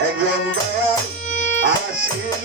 একজন দয়াল আসিল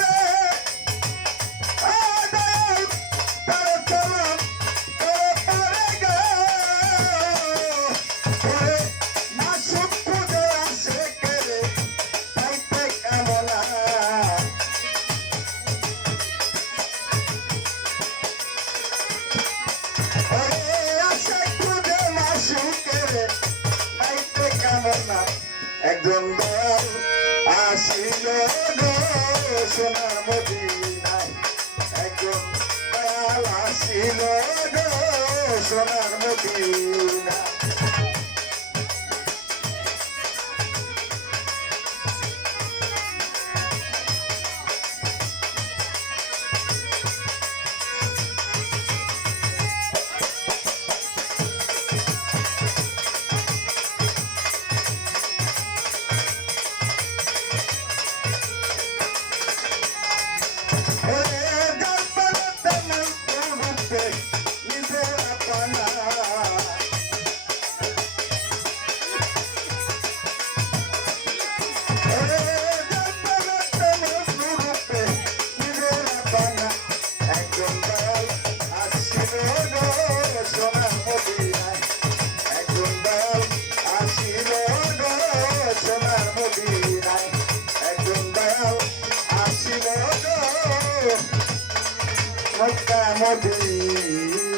না। একজন দল সোনার মদিনায়। একজন দল আসিল সোনার মদিনায়। Rakhna Modi